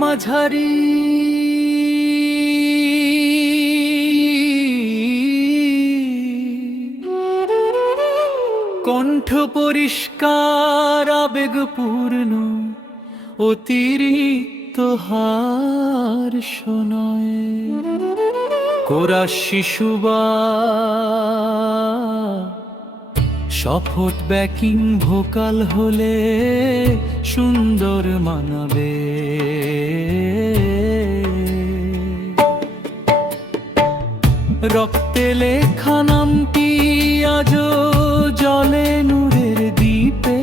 মাঝারি কণ্ঠ পরিষ্কার আবেগপূর্ণ অতিরিক্ত হার শোনায় কোরা শিশুবা সফট ব্যাকিং ভোকাল হলে সুন্দর মানাবে রক্তে লেখা নামটি আজও জলে নূরের দ্বীপে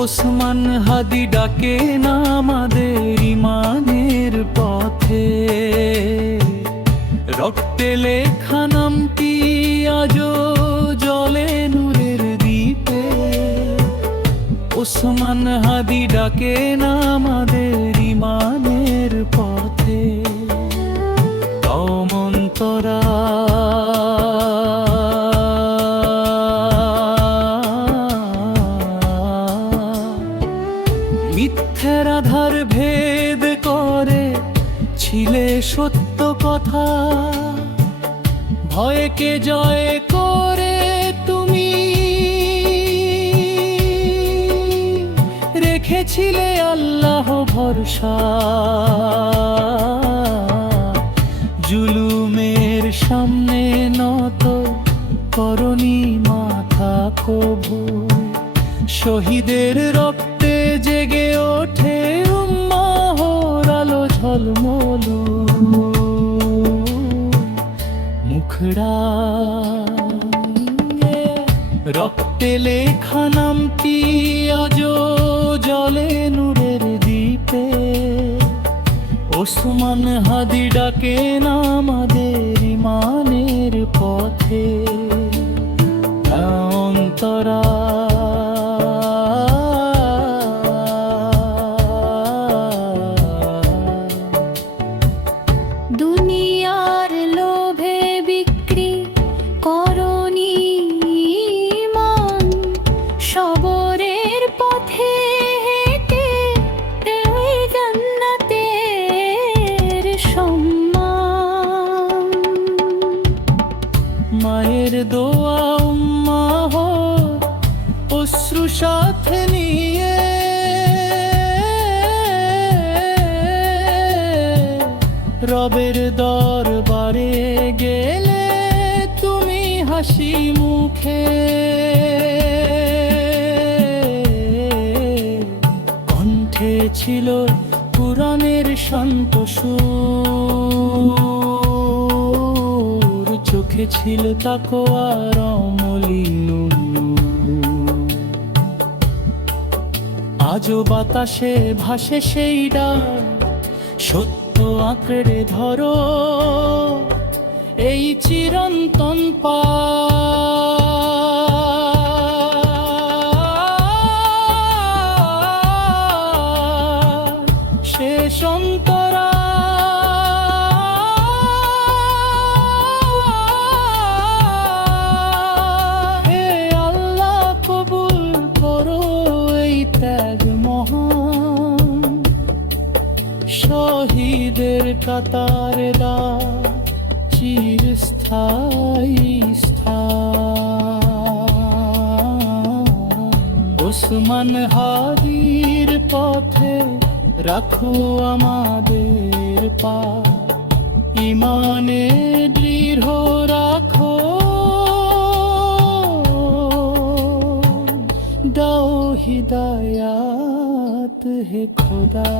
ওসমান হাদি ডাকে না আমাদের ইমানের পথে রক্তে লেখা নামটি আজও জলে নূরের দ্বীপে ওসমান হাদি ডাকে না আমাদের ইমানের পথে অমন্তরা মিথ্যের আধার ভেদ করে ছিলে সত্য কথা ভয়কে জয় করে তুমি রেখেছিলে আল্লাহ ভরসা জুলুমের সামনে নত করনি মাথা কভু শহীদের রক্তে জেগে ওঠে উম্মাহর আলো ঝলমলো মুখড়া রক্তে লেখা নামটি আজও জলে নূরের দ্বীপে ওসমান হাদি ডাকে না আমাদের ইমানের পথে অন্তরা দুনিয়ার লোভে বিক্রি করনি ঈমান সবরের পথে হেঁটে এই জান্নাতের সম্মান মায়ের দোয়া উম্মাহ অশ্রু সাথে নিয়ে রবের দরবারে গেলে তুমি হাসি মুখে কণ্ঠে ছিল কুরআনের শান্ত সুর চোখে ছিল তাকওয়ার অমলিন নূর আজও বাতাসে ভাসে সেই ডাক সত্য আঁকড়ে ধরো এই চিরন্তন শেষ অন্তরা হে আল্লাহ কবুল করো এই ত্যাগ মহান শহীদের কাতারে দা চিরস্থায়ী স্থান ওসমান হাদির পথে রাখো আমাদের পা ইমানে দৃঢ় রাখো দাও হিদায়াত হে খোদা